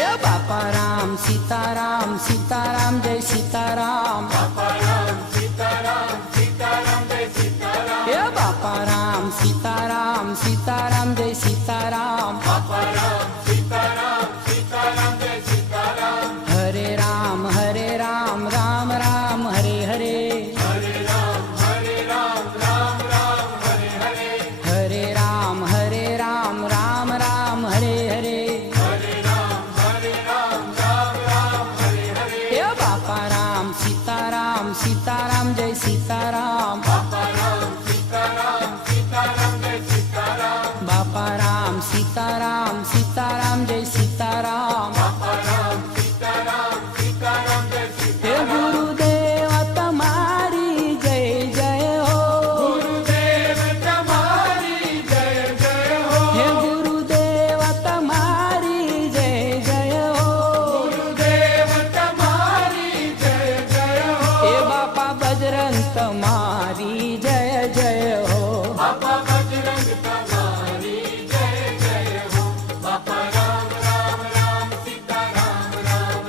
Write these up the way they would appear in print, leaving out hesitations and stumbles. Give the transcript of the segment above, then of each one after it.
એ બાપા રામ સીતારામ સીતારામ જય સીતારામ બાપા રામ સીતારામ સીતારામ જય સીતારામ એ બાપા રામ સીતારામ સીતારામ જય સીતારામ બાપા રામ સીતારામ સીતારામ જય સીતારામ હરે રામ રામ રામ હરે હરે હરે રામ રામ રામ હરે હરે હરે રામ રામ રામ હરે હરે હરે રામ રામ રામ હરે હરે એ બાપા રામ સીતારામ સીતારામ જય સીતારામ બાપા રામ સીતારામ સીતારામ જય સીતારામ બાપા રામ સીતારામ સીતારામ જય સીતારામ બાપા રામ સીતારામ સીતારામ જય હે સીતારામ ગુરુદેવ તમારી જય જય હો ગુરુદેવ તમારી જય જય હો હે ગુરુદેવ તમારી જય જય હો ગુરુદેવ તમારી જય જય હો એ બાપા બજરંગ તમારી જય જય હો બાપા બજરંગ તમારી જય જય હો બાપા રામ સીતારામ રામ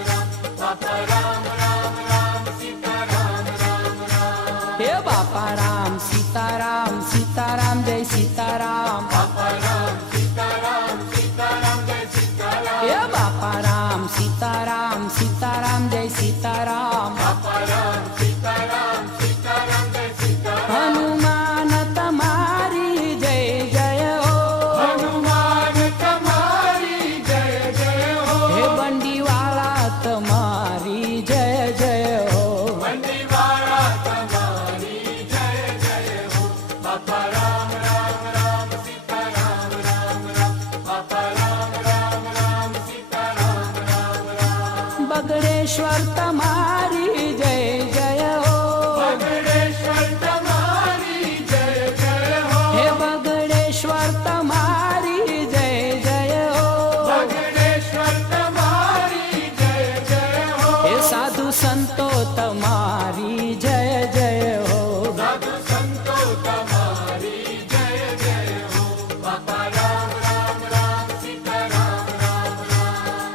બાપા રામ સીતારામ રામ હે બાપા રામ સીતારામ સીતારામ જય સીતારામ બાપા રામ સીતારામ સીતારામ જય સીતારામ હે બાપા રામ સીતારામ સીતારામ જય સીતારામ બાપા રામ સીતારામ સીતારામ જય સીતારામ હનુમાન તમારી જય જય હો હનુમાન તમારી જય જય હો હે બંડીવાલા તમારી જય જય હો બંદીવાળા તમારી જય જય હો બાપા રામ સીતારામ રામ બાપા રામ સીતારામ રામ બગડેશ્વર તમારી જય જય હો બગડેશ્વર તમારી જય જય હો હે બગડેશ્વર તમારી જય જય હો બગડેશ્વર તમારી જય જય હો હે સાધુ સંતો તમારી જય જય હો સાધુ સંતો તમારી જય જય હો બાપા રામ સીતારામ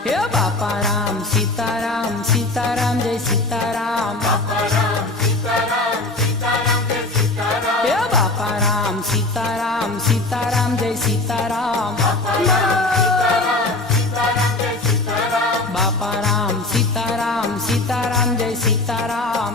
હે બાપા રામ સીતારામ સીતારામ જય સીતારામ બાપા રામ સીતારામ સીતારામ જય સીતારામ હે બાપા રામ સીતારામ સીતારામ જય સીતારામ સીતારામ જય સીતારામ બાપા રામ સીતારામ સીતારામ જય સીતારામ